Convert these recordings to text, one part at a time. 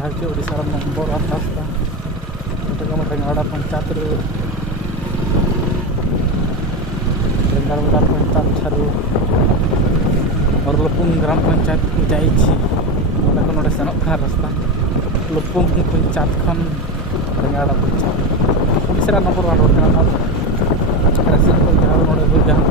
हजे ओडिशा नंबर 1 रास्ता रेंगाड़ा पंचायत रेंगाड़ा पंचायत ठारू और लुपुंग ग्राम पंचायत को जाइए सेनों रास्ता लुपुंग पंचायत खन रेंगाड़ा पंचायत ओडिशा नंबर 1 रोड जहाँ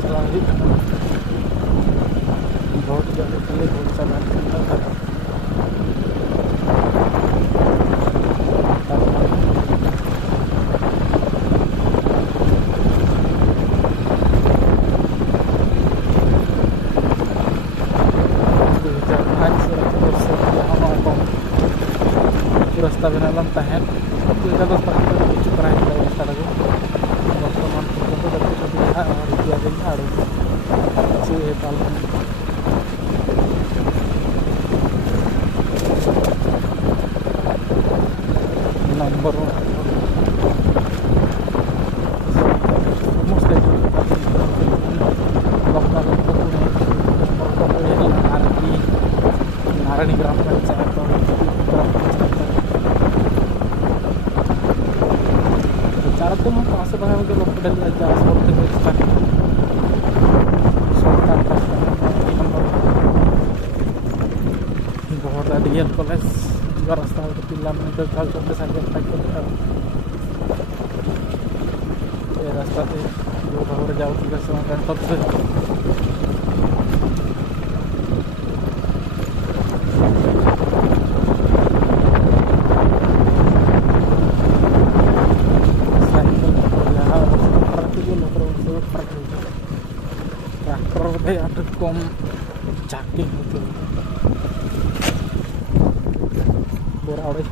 चला बहुत चला रास्ता बनालाम तहन रास्ता बर्तमान नंबर नारायणी ग्राम पंचायत चारते आसे पास बहुत डिएल कॉलेज रास्ता पिला रास्ता भाव जाऊँ ट्रैक्टर बोधे कम जाके बोरा उड़े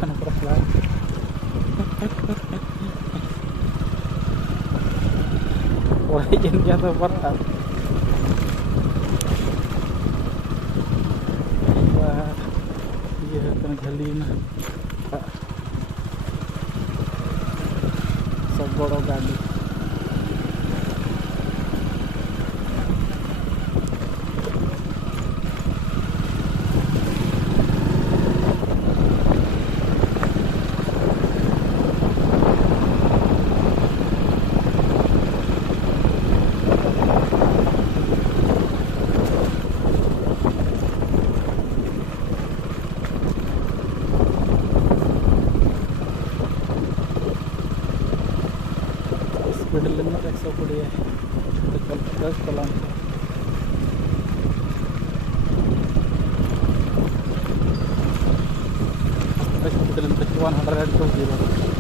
गया तो बड़ा ये झली सब बड़ो गाड़ी स्पीड लिमिट 120 है 10 किलोमीटर स्पीड लिमिट 120